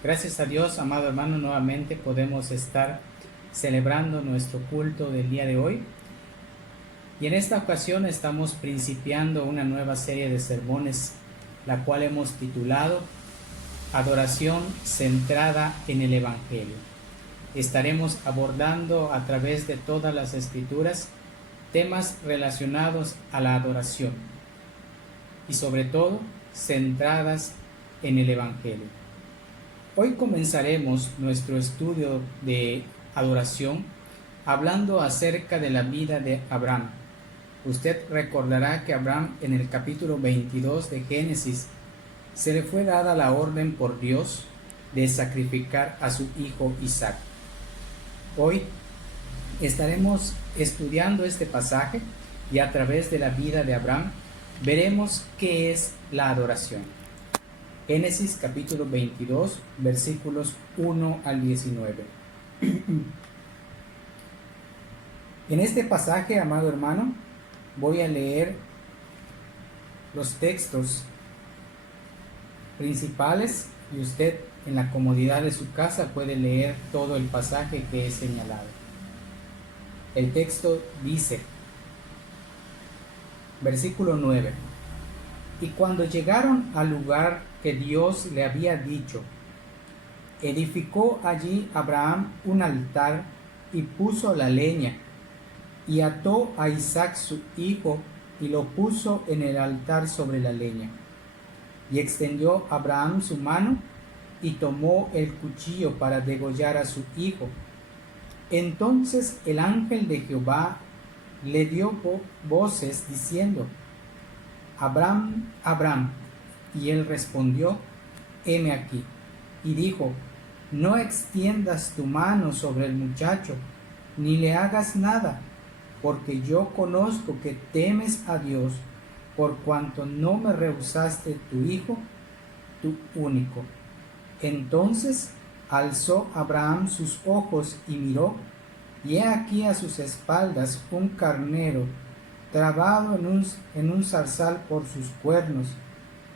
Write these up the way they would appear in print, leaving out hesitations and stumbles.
Gracias a Dios, amado hermano, nuevamente podemos estar celebrando nuestro culto del día de hoy. Y en esta ocasión estamos principiando una nueva serie de sermones, la cual hemos titulado Adoración centrada en el Evangelio. Estaremos abordando a través de todas las escrituras temas relacionados a la adoración y sobre todo centradas en el Evangelio. Hoy comenzaremos nuestro estudio de adoración hablando acerca de la vida de Abraham. Usted recordará que Abraham en el capítulo 22 de Génesis se le fue dada la orden por Dios de sacrificar a su hijo Isaac. Hoy estaremos estudiando este pasaje y a través de la vida de Abraham veremos qué es la adoración. Génesis capítulo 22, versículos 1 al 19. En este pasaje, amado hermano, voy a leer los textos principales y usted en la comodidad de su casa puede leer todo el pasaje que he señalado. El texto dice, versículo 9: Y cuando llegaron al lugar que Dios le había dicho, edificó allí Abraham un altar y puso la leña, y ató a Isaac su hijo y lo puso en el altar sobre la leña. Y extendió Abraham su mano y tomó el cuchillo para degollar a su hijo. Entonces el ángel de Jehová le dio voces diciendo: Abraham, Abraham. Y él respondió: heme aquí. Y dijo: no extiendas tu mano sobre el muchacho, ni le hagas nada, porque yo conozco que temes a Dios, por cuanto no me rehusaste tu hijo, tu único. Entonces alzó Abraham sus ojos y miró, y he aquí a sus espaldas un carnero trabado en un zarzal por sus cuernos.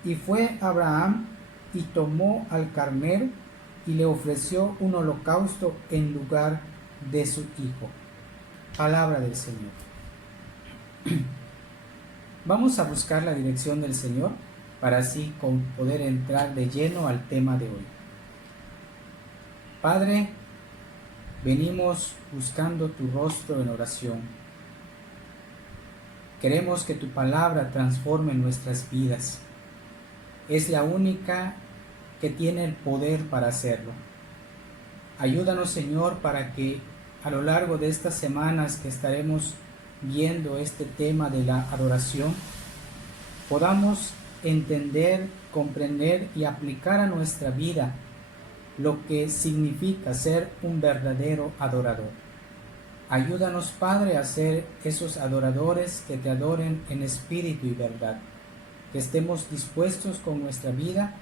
Y fue Abraham y tomó al carnero y le ofreció un holocausto en lugar de su hijo. Palabra del Señor. Vamos a buscar la dirección del Señor para así poder entrar de lleno al tema de hoy. Padre, venimos buscando tu rostro en oración. Queremos que tu palabra transforme nuestras vidas. Es la única que tiene el poder para hacerlo. Ayúdanos, Señor, para que a lo largo de estas semanas que estaremos viendo este tema de la adoración, podamos entender, comprender y aplicar a nuestra vida lo que significa ser un verdadero adorador. Ayúdanos, Padre, a ser esos adoradores que te adoren en espíritu y verdad, que estemos dispuestos con nuestra vida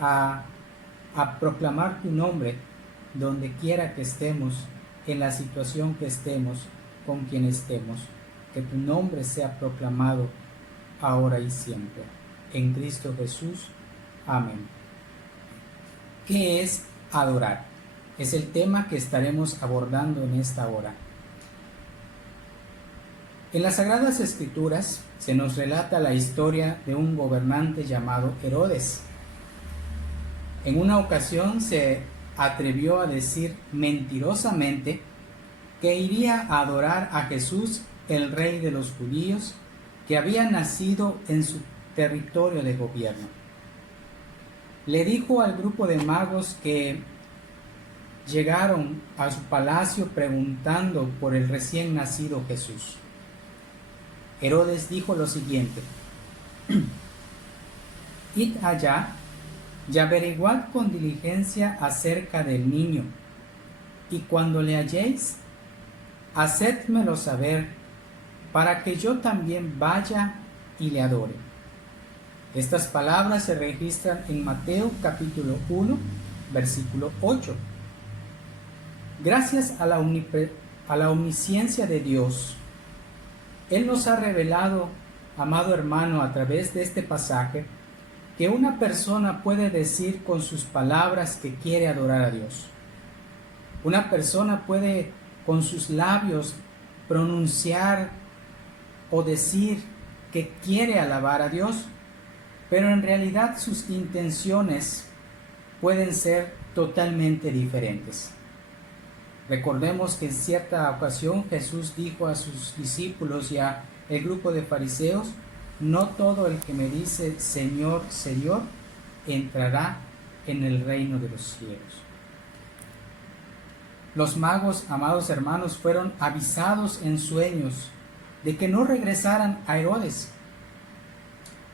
a proclamar tu nombre donde quiera que estemos, en la situación que estemos, con quien estemos. Que tu nombre sea proclamado ahora y siempre. En Cristo Jesús. Amén. ¿Qué es adorar? Es el tema que estaremos abordando en esta hora. En las Sagradas Escrituras se nos relata la historia de un gobernante llamado Herodes. En una ocasión se atrevió a decir mentirosamente que iría a adorar a Jesús, el rey de los judíos, que había nacido en su territorio de gobierno. Le dijo al grupo de magos que llegaron a su palacio preguntando por el recién nacido Jesús. Herodes dijo lo siguiente: id allá y averiguad con diligencia acerca del niño, y cuando le halléis, hacédmelo saber, para que yo también vaya y le adore. Estas palabras se registran en Mateo capítulo 1, versículo 8. Gracias a la omnisciencia de Dios, Él nos ha revelado, amado hermano, a través de este pasaje, que una persona puede decir con sus palabras que quiere adorar a Dios. Una persona puede con sus labios pronunciar o decir que quiere alabar a Dios, pero en realidad sus intenciones pueden ser totalmente diferentes. Recordemos que en cierta ocasión Jesús dijo a sus discípulos y a el grupo de fariseos: no todo el que me dice Señor, Señor, entrará en el reino de los cielos. Los magos, amados hermanos, fueron avisados en sueños de que no regresaran a Herodes.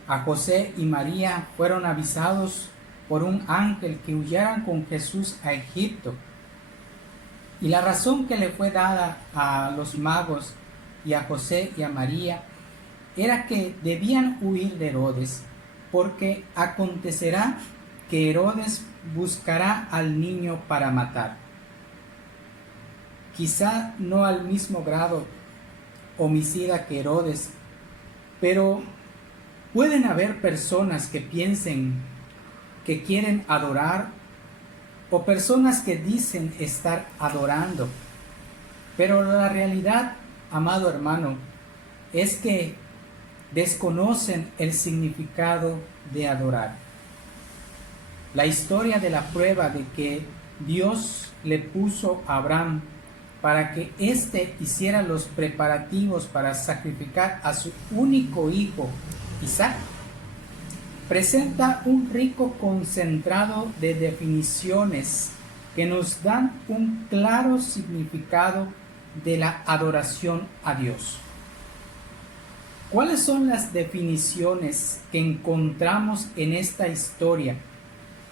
A José y María fueron avisados por un ángel que huyeran con Jesús a Egipto. Y la razón que le fue dada a los magos y a José y a María era que debían huir de Herodes, porque acontecerá que Herodes buscará al niño para matar. Quizá no al mismo grado homicida que Herodes, pero pueden haber personas que piensen que quieren adorar, o personas que dicen estar adorando, pero la realidad, amado hermano, es que desconocen el significado de adorar. La historia de la prueba de que Dios le puso a Abraham para que éste hiciera los preparativos para sacrificar a su único hijo, Isaac, presenta un rico concentrado de definiciones que nos dan un claro significado de la adoración a Dios. ¿Cuáles son las definiciones que encontramos en esta historia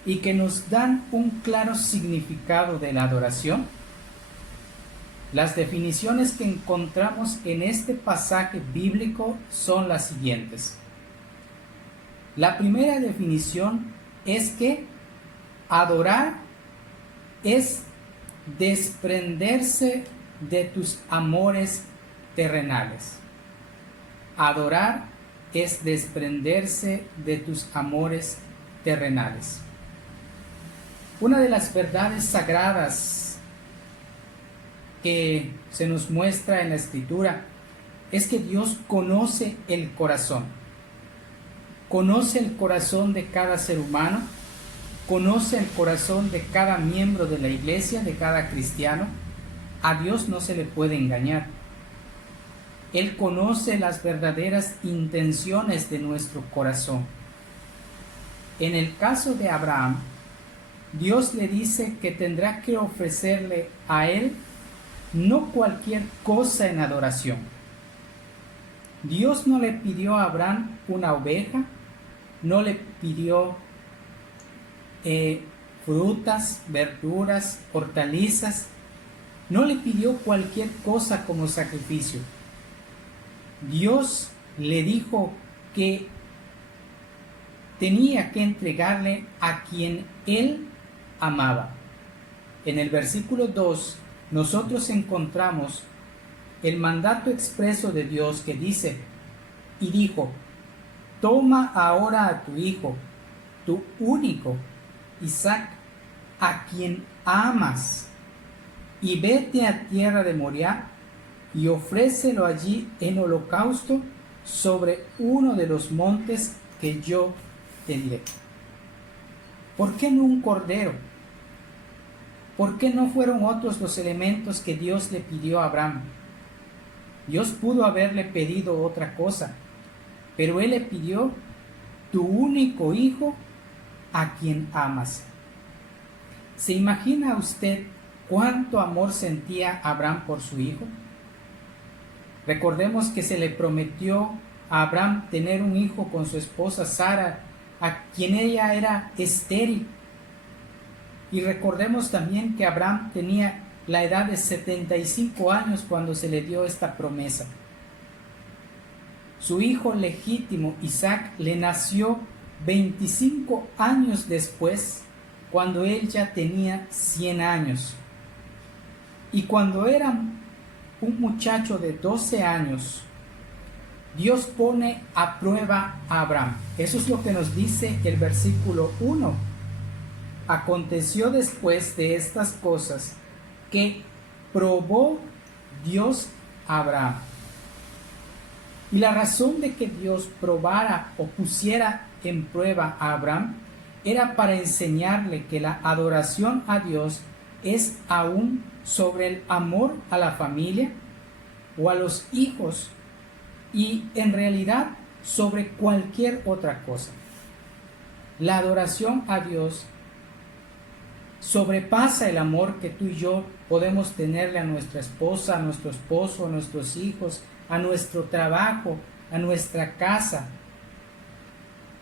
y que nos dan un claro significado de la adoración? Las definiciones que encontramos en este pasaje bíblico son las siguientes. La primera definición es que adorar es desprenderse de tus amores terrenales. Adorar es desprenderse de tus amores terrenales. Una de las verdades sagradas que se nos muestra en la Escritura es que Dios conoce el corazón. Conoce el corazón de cada ser humano, conoce el corazón de cada miembro de la iglesia, de cada cristiano. A Dios no se le puede engañar. Él conoce las verdaderas intenciones de nuestro corazón. En el caso de Abraham, Dios le dice que tendrá que ofrecerle a él no cualquier cosa en adoración. Dios no le pidió a Abraham una oveja, no le pidió frutas, verduras, hortalizas, no le pidió cualquier cosa como sacrificio. Dios le dijo que tenía que entregarle a quien él amaba. En el versículo 2 nosotros encontramos el mandato expreso de Dios que dice: y dijo, toma ahora a tu hijo, tu único, Isaac, a quien amas, y vete a tierra de Moriah, y ofrécelo allí en holocausto sobre uno de los montes que yo te diré. ¿Por qué no un cordero? ¿Por qué no fueron otros los elementos que Dios le pidió a Abraham? Dios pudo haberle pedido otra cosa, pero Él le pidió tu único hijo a quien amas. ¿Se imagina usted cuánto amor sentía Abraham por su hijo? Recordemos que se le prometió a Abraham tener un hijo con su esposa Sara, a quien ella era estéril. Y recordemos también que Abraham tenía la edad de 75 años cuando se le dio esta promesa. Su hijo legítimo, Isaac, le nació 25 años después, cuando él ya tenía 100 años. Y cuando era un muchacho de 12 años, Dios pone a prueba a Abraham. Eso es lo que nos dice el versículo 1. Aconteció después de estas cosas que probó Dios a Abraham. Y la razón de que Dios probara o pusiera en prueba a Abraham era para enseñarle que la adoración a Dios es aún sobre el amor a la familia o a los hijos, y en realidad sobre cualquier otra cosa. La adoración a Dios sobrepasa el amor que tú y yo podemos tenerle a nuestra esposa, a nuestro esposo, a nuestros hijos, a nuestro trabajo, a nuestra casa.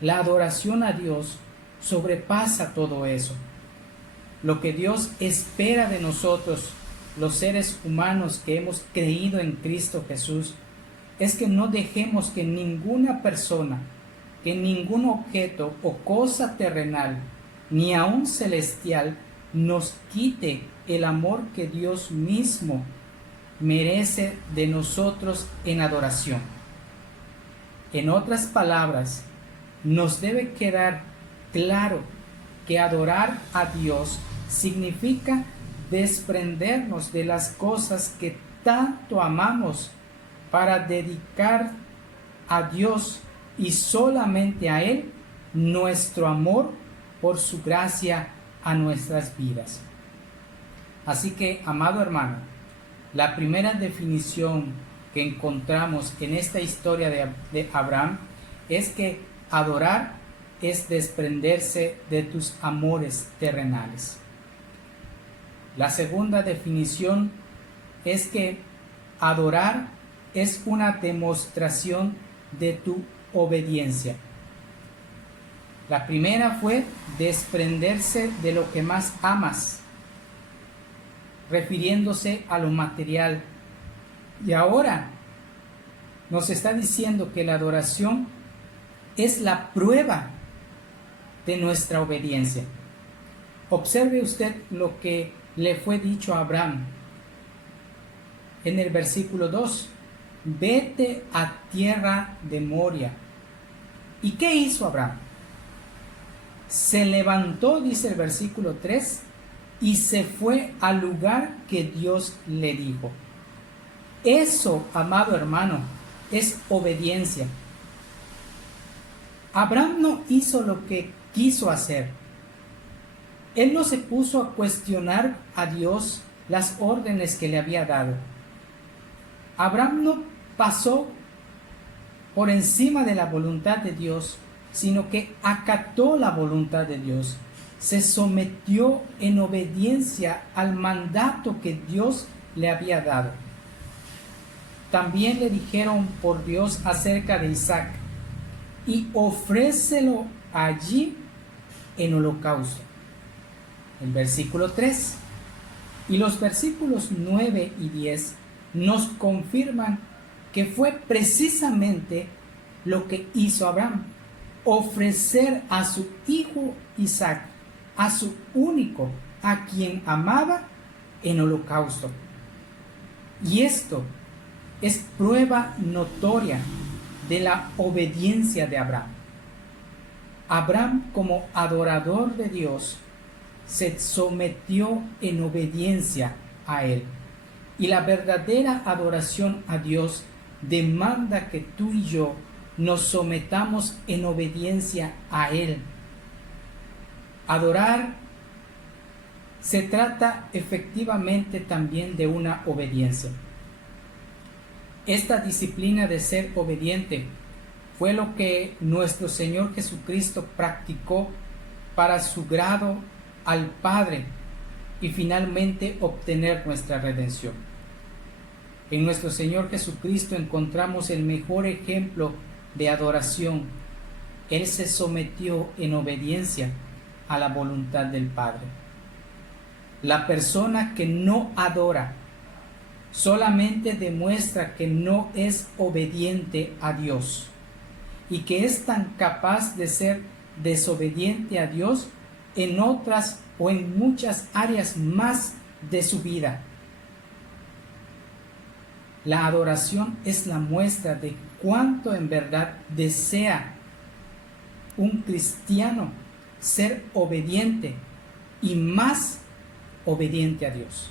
La adoración a Dios sobrepasa todo eso. Lo que Dios espera de nosotros, los seres humanos que hemos creído en Cristo Jesús, es que no dejemos que ninguna persona, que ningún objeto o cosa terrenal, ni aun celestial, nos quite el amor que Dios mismo merece de nosotros en adoración. En otras palabras, nos debe quedar claro que adorar a Dios significa desprendernos de las cosas que tanto amamos para dedicar a Dios y solamente a Él nuestro amor por su gracia a nuestras vidas. Así que, amado hermano, la primera definición que encontramos en esta historia de Abraham es que adorar es desprenderse de tus amores terrenales. La segunda definición es que adorar es una demostración de tu obediencia. La primera fue desprenderse de lo que más amas, refiriéndose a lo material. Y ahora nos está diciendo que la adoración es la prueba de nuestra obediencia. Observe usted lo que le fue dicho a Abraham en el versículo 2. Vete a tierra de Moria. ¿Y qué hizo Abraham? Se levantó, dice el versículo 3, y se fue al lugar que Dios le dijo. Eso, amado hermano, es obediencia. Abraham no hizo lo que quiso hacer. Él no se puso a cuestionar a Dios las órdenes que le había dado. Abraham no pasó por encima de la voluntad de Dios, sino que acató la voluntad de Dios. Se sometió en obediencia al mandato que Dios le había dado. También le dijeron por Dios acerca de Isaac: y ofrécelo allí en holocausto. El versículo 3 y los versículos 9 y 10 nos confirman que fue precisamente lo que hizo Abraham: ofrecer a su hijo Isaac, a su único, a quien amaba, en holocausto. Y esto es prueba notoria de la obediencia de Abraham. Abraham, como adorador de Dios, se sometió en obediencia a Él. Y la verdadera adoración a Dios demanda que tú y yo nos sometamos en obediencia a Él. Adorar se trata efectivamente también de una obediencia. Esta disciplina de ser obediente fue lo que nuestro Señor Jesucristo practicó para su grado al Padre y finalmente obtener nuestra redención. En nuestro Señor Jesucristo encontramos el mejor ejemplo de adoración. Él se sometió en obediencia a la voluntad del Padre. La persona que no adora solamente demuestra que no es obediente a Dios y que es tan capaz de ser desobediente a Dios en otras o en muchas áreas más de su vida. La adoración es la muestra de cuánto en verdad desea un cristiano ser obediente y más obediente a Dios.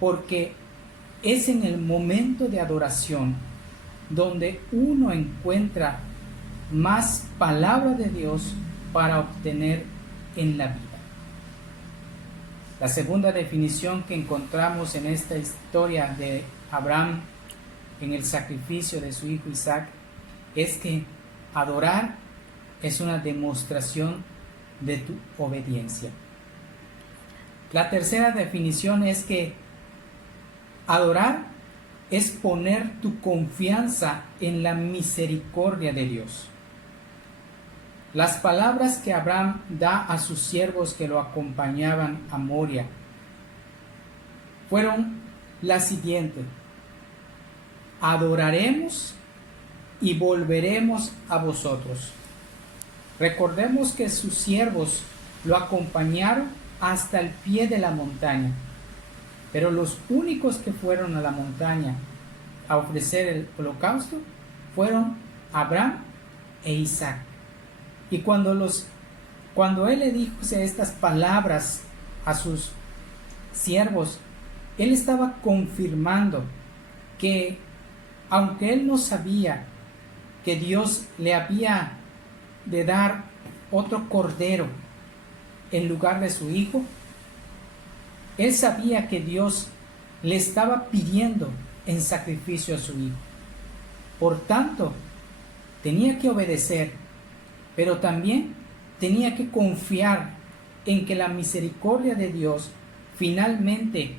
Porque es en el momento de adoración donde uno encuentra más palabra de Dios para obtener en la vida. La segunda definición que encontramos en esta historia de Abraham en el sacrificio de su hijo Isaac es que adorar es una demostración de tu obediencia. La tercera definición es que adorar es poner tu confianza en la misericordia de Dios. Las palabras que Abraham da a sus siervos que lo acompañaban a Moria fueron las siguientes: adoraremos y volveremos a vosotros. Recordemos que sus siervos lo acompañaron hasta el pie de la montaña, pero los únicos que fueron a la montaña a ofrecer el holocausto fueron Abraham e Isaac. Y cuando él le dijo estas palabras a sus siervos, él estaba confirmando que aunque él no sabía que Dios le había de dar otro cordero en lugar de su hijo, él sabía que Dios le estaba pidiendo en sacrificio a su hijo. Por tanto, tenía que obedecer, pero también tenía que confiar en que la misericordia de Dios finalmente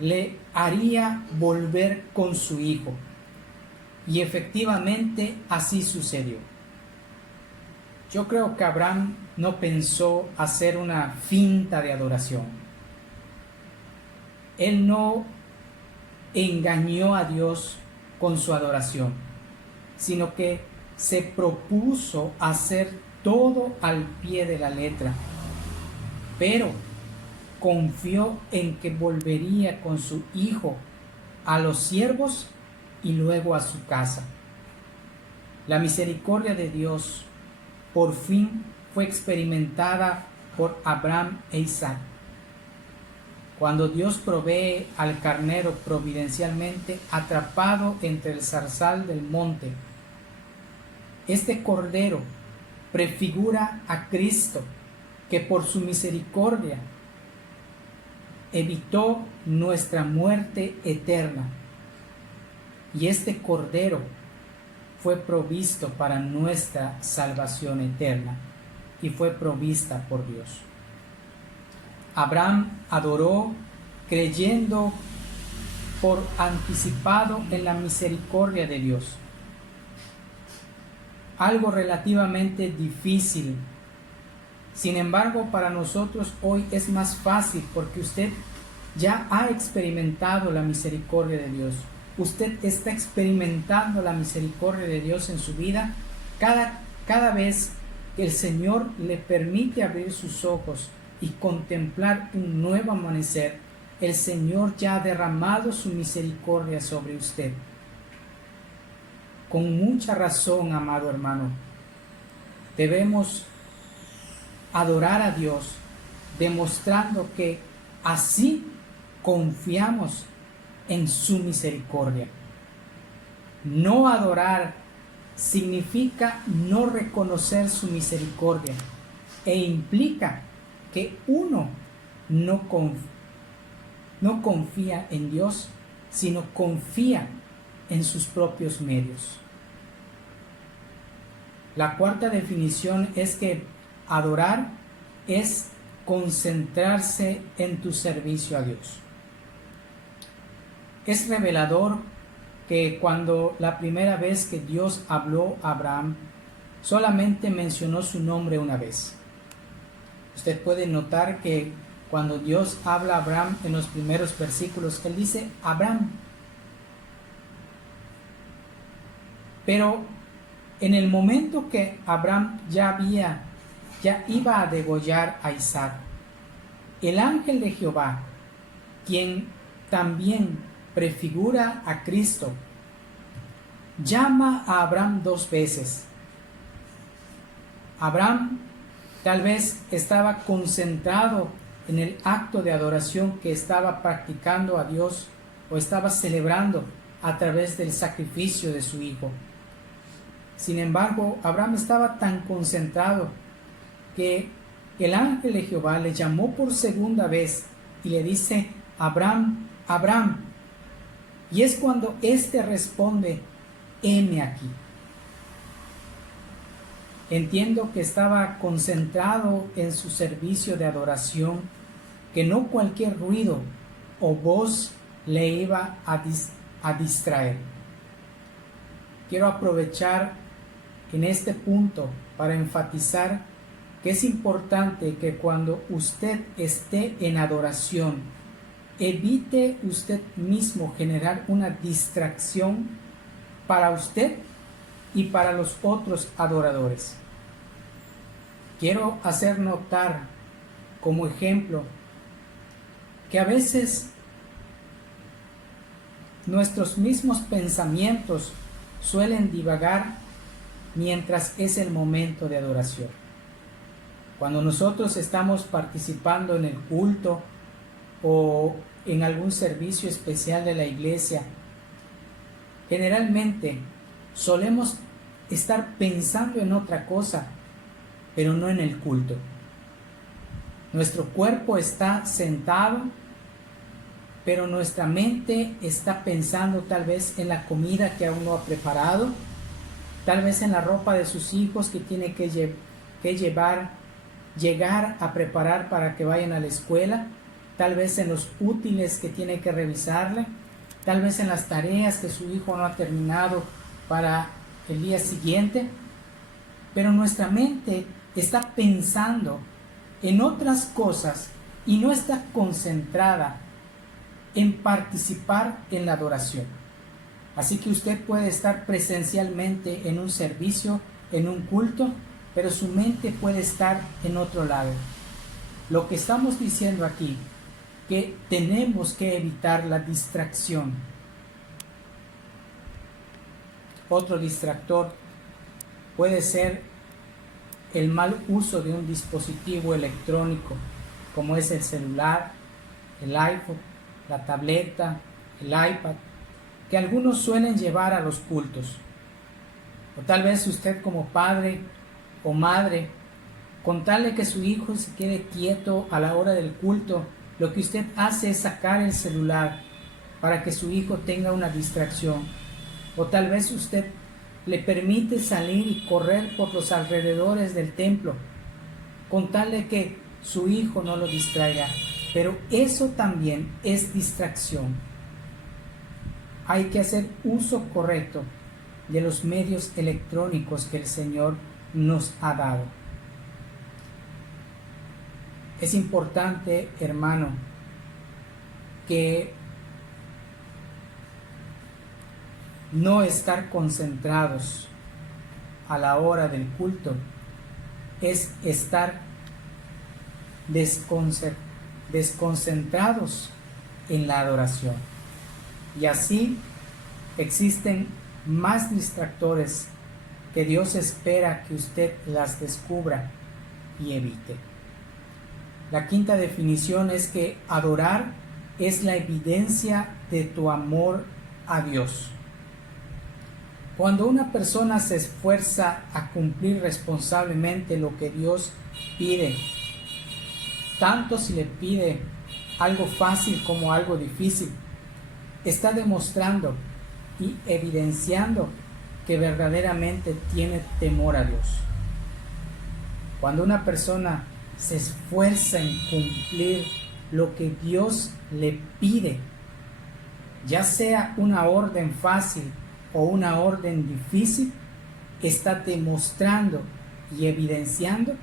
le haría volver con su hijo. Y efectivamente así sucedió. Yo creo que Abraham no pensó hacer una finta de adoración. Él no engañó a Dios con su adoración, sino que se propuso hacer todo al pie de la letra, pero confió en que volvería con su hijo a los siervos y luego a su casa. La misericordia de Dios por fin fue experimentada por Abraham e Isaac. Cuando Dios provee al carnero providencialmente atrapado entre el zarzal del monte, este cordero prefigura a Cristo, que por su misericordia evitó nuestra muerte eterna. Y este cordero fue provisto para nuestra salvación eterna y fue provista por Dios. Abraham adoró creyendo por anticipado en la misericordia de Dios. Algo relativamente difícil. Sin embargo, para nosotros hoy es más fácil porque usted ya ha experimentado la misericordia de Dios. Usted está experimentando la misericordia de Dios en su vida cada vez que el Señor le permite abrir sus ojos y contemplar un nuevo amanecer. El Señor ya ha derramado su misericordia sobre usted. Con mucha razón, amado hermano, debemos adorar a Dios, demostrando que así confiamos en su misericordia. No adorar significa no reconocer su misericordia e implica que uno no confía en Dios, sino confía en sus propios medios. La cuarta definición es que adorar es concentrarse en tu servicio a Dios. Es revelador que cuando la primera vez que Dios habló a Abraham, solamente mencionó su nombre una vez. Usted puede notar que cuando Dios habla a Abraham en los primeros versículos, Él dice Abraham. Pero en el momento que Abraham ya iba a degollar a Isaac, el ángel de Jehová, quien también prefigura a Cristo, llama a Abraham 2 veces. Abraham tal vez estaba concentrado en el acto de adoración que estaba practicando a Dios o estaba celebrando a través del sacrificio de su hijo. Sin embargo, Abraham estaba tan concentrado que el ángel de Jehová le llamó por segunda vez y le dice: Abraham, Abraham. Y es cuando éste responde: heme aquí. Entiendo que estaba concentrado en su servicio de adoración, que no cualquier ruido o voz le iba a distraer. Quiero aprovechar en este punto para enfatizar que es importante que cuando usted esté en adoración, evite usted mismo generar una distracción para usted y para los otros adoradores. Quiero hacer notar como ejemplo que a veces nuestros mismos pensamientos suelen divagar mientras es el momento de adoración. Cuando nosotros estamos participando en el culto o en algún servicio especial de la iglesia, generalmente solemos estar pensando en otra cosa, pero no en el culto. Nuestro cuerpo está sentado, pero nuestra mente está pensando tal vez en la comida que aún no ha preparado, tal vez en la ropa de sus hijos que tiene que llegar a preparar para que vayan a la escuela, tal vez en los útiles que tiene que revisarle, tal vez en las tareas que su hijo no ha terminado para el día siguiente, pero nuestra mente está pensando en otras cosas y no está concentrada en participar en la adoración. Así que usted puede estar presencialmente en un servicio, en un culto, pero su mente puede estar en otro lado. Lo que estamos diciendo aquí, que tenemos que evitar la distracción. Otro distractor puede ser el mal uso de un dispositivo electrónico, como es el celular, el iPhone, la tableta, el iPad, que algunos suelen llevar a los cultos. O tal vez usted como padre o madre, con tal de que su hijo se quede quieto a la hora del culto, lo que usted hace es sacar el celular para que su hijo tenga una distracción. O tal vez usted le permite salir y correr por los alrededores del templo, con tal de que su hijo no lo distraiga. Pero eso también es distracción. Hay que hacer uso correcto de los medios electrónicos que el Señor nos ha dado. Es importante, hermano, que no estar concentrados a la hora del culto es estar desconcentrados en la adoración. Y así existen más distractores que Dios espera que usted las descubra y evite. La quinta definición es que adorar es la evidencia de tu amor a Dios. Cuando una persona se esfuerza a cumplir responsablemente lo que Dios pide, tanto si le pide algo fácil como algo difícil, está demostrando y evidenciando que verdaderamente tiene temor a Dios. Cuando una persona se esfuerza en cumplir lo que Dios le pide, ya sea una orden fácil o una orden difícil, está demostrando y evidenciando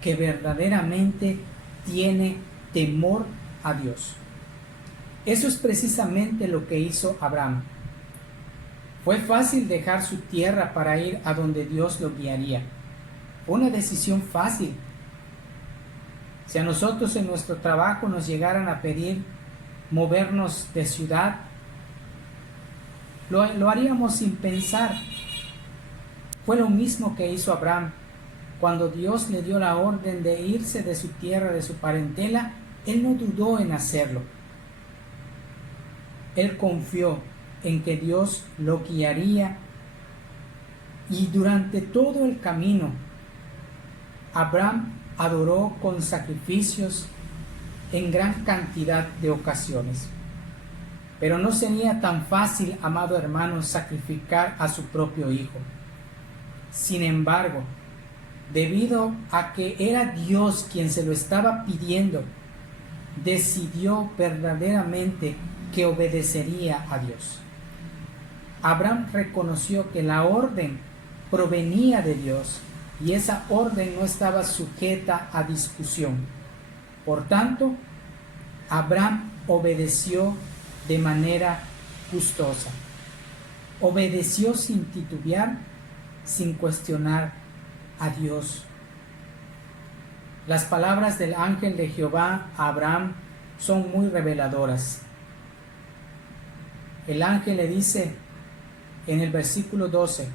que verdaderamente tiene temor a Dios. Eso es precisamente lo que hizo Abraham. Fue fácil dejar su tierra para ir a donde Dios lo guiaría. Fue una decisión fácil. Si a nosotros en nuestro trabajo nos llegaran a pedir movernos de ciudad, lo haríamos sin pensar. Fue lo mismo que hizo Abraham. Cuando Dios le dio la orden de irse de su tierra, de su parentela, él no dudó en hacerlo. Él confió en que Dios lo guiaría, y durante todo el camino Abraham adoró con sacrificios en gran cantidad de ocasiones. Pero no sería tan fácil, amado hermano, sacrificar a su propio hijo. Sin embargo, debido a que era Dios quien se lo estaba pidiendo, decidió verdaderamente que obedecería a Dios. Abraham reconoció que la orden provenía de Dios y esa orden no estaba sujeta a discusión. Por tanto, Abraham obedeció de manera gustosa. Obedeció sin titubear, sin cuestionar a Dios. Las palabras del ángel de Jehová a Abraham son muy reveladoras. El ángel le dice en el versículo 12: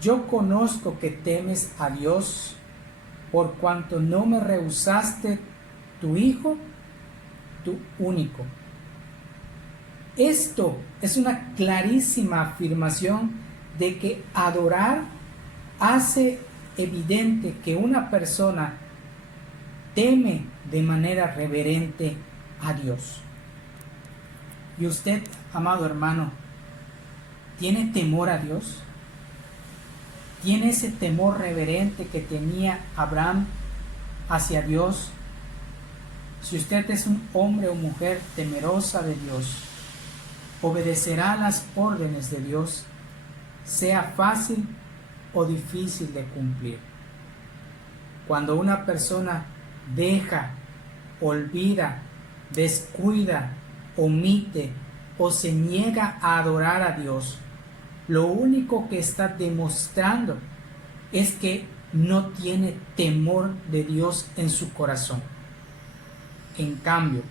yo conozco que temes a Dios, por cuanto no me rehusaste tu hijo, tu único. Esto es una clarísima afirmación de que adorar hace evidente que una persona teme de manera reverente a Dios. ¿Y usted, amado hermano, tiene temor a Dios? ¿Tiene ese temor reverente que tenía Abraham hacia Dios? Si usted es un hombre o mujer temerosa de Dios, obedecerá las órdenes de Dios, sea fácil o difícil de cumplir. Cuando una persona deja, olvida, descuida, omite o se niega a adorar a Dios, lo único que está demostrando es que no tiene temor de Dios en su corazón. En cambio,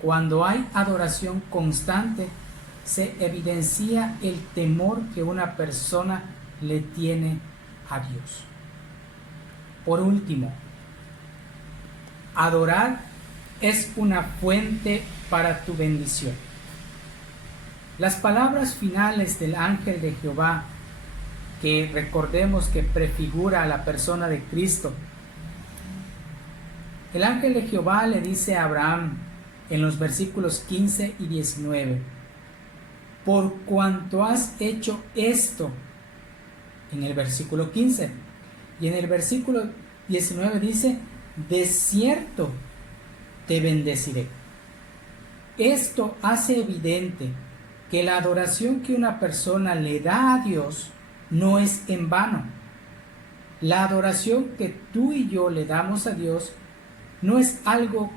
cuando hay adoración constante, se evidencia el temor que una persona le tiene a Dios. Por último, adorar es una fuente para tu bendición. Las palabras finales del ángel de Jehová, que recordemos que prefigura a la persona de Cristo, el ángel de Jehová le dice a Abraham en los versículos 15 y 19: por cuanto has hecho esto, en el versículo 15, y en el versículo 19 dice: de cierto te bendeciré. Esto hace evidente que la adoración que una persona le da a Dios no es en vano. La adoración que tú y yo le damos a Dios no es algo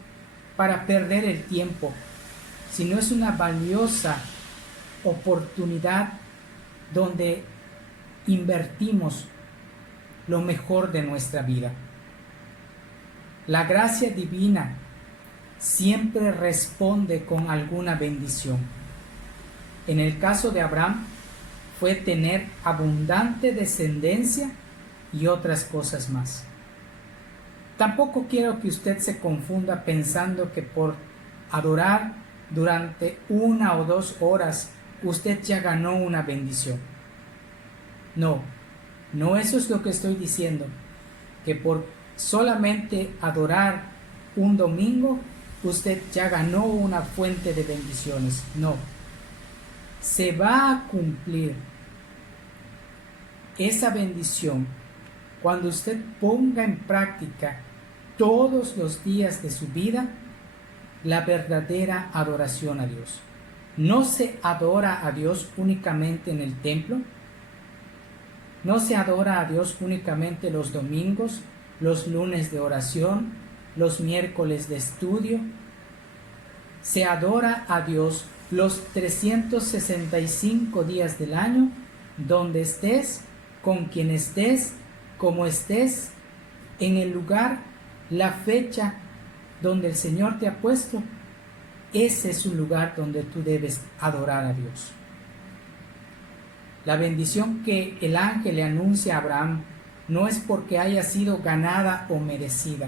para perder el tiempo, sino es una valiosa oportunidad donde invertimos lo mejor de nuestra vida. La gracia divina siempre responde con alguna bendición. En el caso de Abraham fue tener abundante descendencia y otras cosas más. Tampoco quiero que usted se confunda pensando que por adorar durante 1 o 2 horas usted ya ganó una bendición. No eso es lo que estoy diciendo, que por solamente adorar un domingo usted ya ganó una fuente de bendiciones. No, se va a cumplir esa bendición cuando usted ponga en práctica todos los días de su vida la verdadera adoración a Dios. No se adora a Dios únicamente en el templo, no se adora a Dios únicamente los domingos, los lunes de oración, los miércoles de estudio. Se adora a Dios los 365 días del año, donde estés, con quien estés, como estés, en el lugar, la fecha donde el Señor te ha puesto. Ese es un lugar donde tú debes adorar a Dios. La bendición que el ángel le anuncia a Abraham no es porque haya sido ganada o merecida,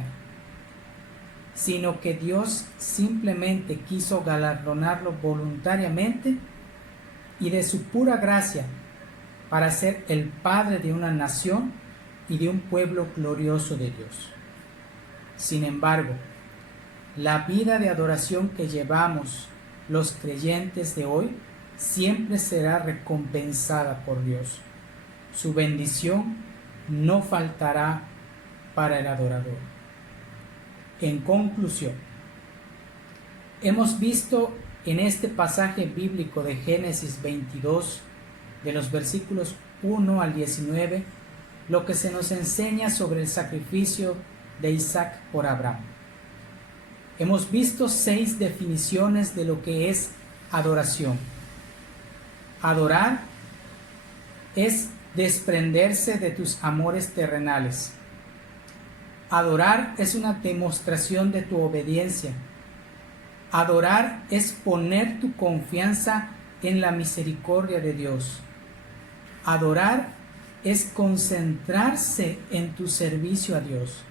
sino que Dios simplemente quiso galardonarlo voluntariamente y de su pura gracia para ser el padre de una nación y de un pueblo glorioso de Dios. Sin embargo, la vida de adoración que llevamos los creyentes de hoy siempre será recompensada por Dios. Su bendición no faltará para el adorador. En conclusión, hemos visto en este pasaje bíblico de Génesis 22, de los versículos 1 al 19, lo que se nos enseña sobre el sacrificio de Isaac por Abraham. Hemos visto 6 definiciones de lo que es adoración. Adorar es desprenderse de tus amores terrenales. Adorar es una demostración de tu obediencia. Adorar es poner tu confianza en la misericordia de Dios. Adorar es concentrarse en tu servicio a Dios.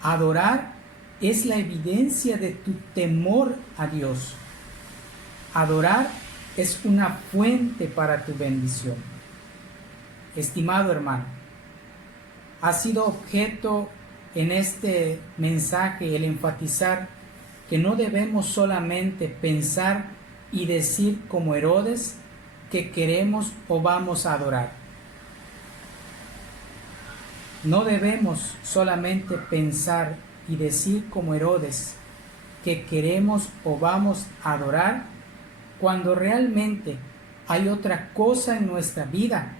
Adorar es la evidencia de tu temor a Dios. Adorar es una fuente para tu bendición. Estimado hermano, ha sido objeto en este mensaje el enfatizar que no debemos solamente pensar y decir como Herodes que queremos o vamos a adorar. No debemos solamente pensar y decir como Herodes que queremos o vamos a adorar cuando realmente hay otra cosa en nuestra vida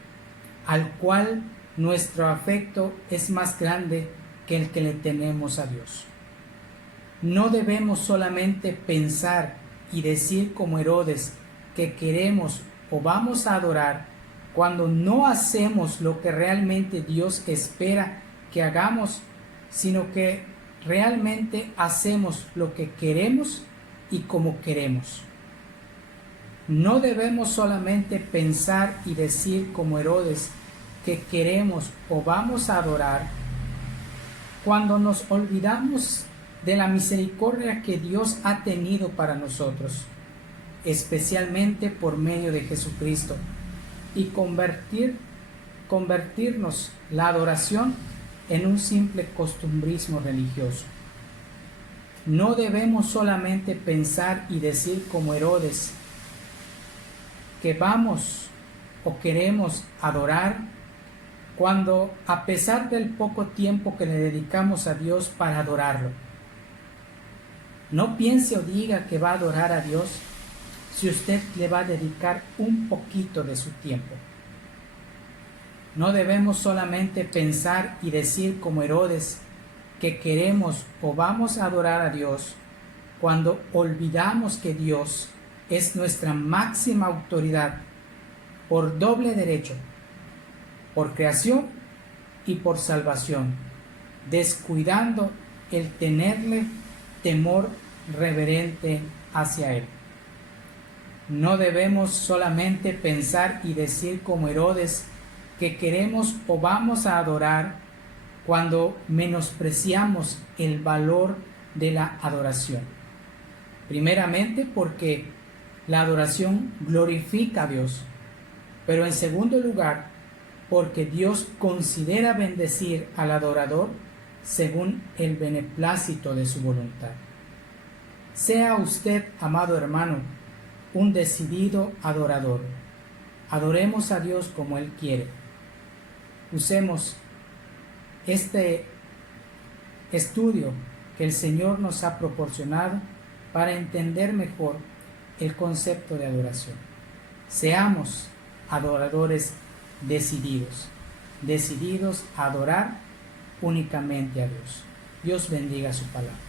al cual nuestro afecto es más grande que el que le tenemos a Dios. No debemos solamente pensar y decir como Herodes que queremos o vamos a adorar cuando no hacemos lo que realmente Dios espera que hagamos, sino que realmente hacemos lo que queremos y como queremos. No debemos solamente pensar y decir como Herodes que queremos o vamos a adorar cuando nos olvidamos de la misericordia que Dios ha tenido para nosotros, especialmente por medio de Jesucristo, y convertirnos la adoración en un simple costumbrismo religioso. No debemos solamente pensar y decir como Herodes que vamos o queremos adorar cuando, a pesar del poco tiempo que le dedicamos a Dios para adorarlo, no piense o diga que va a adorar a Dios si usted le va a dedicar un poquito de su tiempo. No debemos solamente pensar y decir como Herodes que queremos o vamos a adorar a Dios cuando olvidamos que Dios es nuestra máxima autoridad por doble derecho, por creación y por salvación, descuidando el tenerle temor reverente hacia Él. No debemos solamente pensar y decir como Herodes que queremos o vamos a adorar cuando menospreciamos el valor de la adoración. Primeramente porque la adoración glorifica a Dios, pero en segundo lugar porque Dios considera bendecir al adorador según el beneplácito de su voluntad. Sea usted, amado hermano, un decidido adorador. Adoremos a Dios como Él quiere. Usemos este estudio que el Señor nos ha proporcionado para entender mejor el concepto de adoración. Seamos adoradores decididos a adorar únicamente a Dios. Dios bendiga su palabra.